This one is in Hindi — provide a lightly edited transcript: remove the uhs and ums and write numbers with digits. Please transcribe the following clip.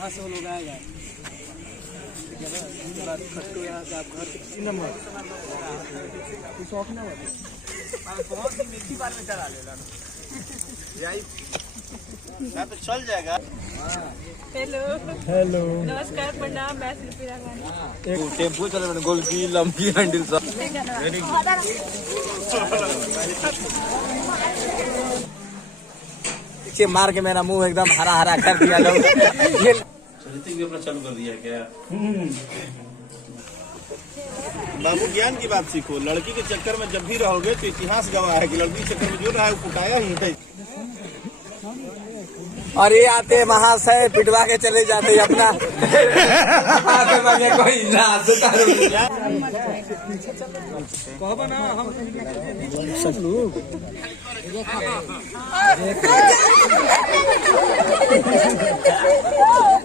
वहाँ से वो लोग आएगा उसके बाद खट्टू यहाँ से आप घर के किसी नंबर शौक ना बहुत ही मिट्टी बार में चला लेगा तो चल जाएगा। हेलो हेलो नमस्कार प्रणाम मैं शिल्पी राघवानी। एक टेम्पो चले मैंने गोल की लंबी हैंडल सब पीछे मार के मेरा मुंह एकदम हरा हरा कर दिया लोग। भी अपना चालू कर दिया क्या? बाबू ज्ञान की बात सीखो। लड़की के चक्कर में जब भी रहोगे तो इतिहास गवाह है कि लड़की के चक्कर में जो रहा है वो कुटाया ही है। और ये आते महाशय पिटवा के चले जाते अपना कोई सब लोग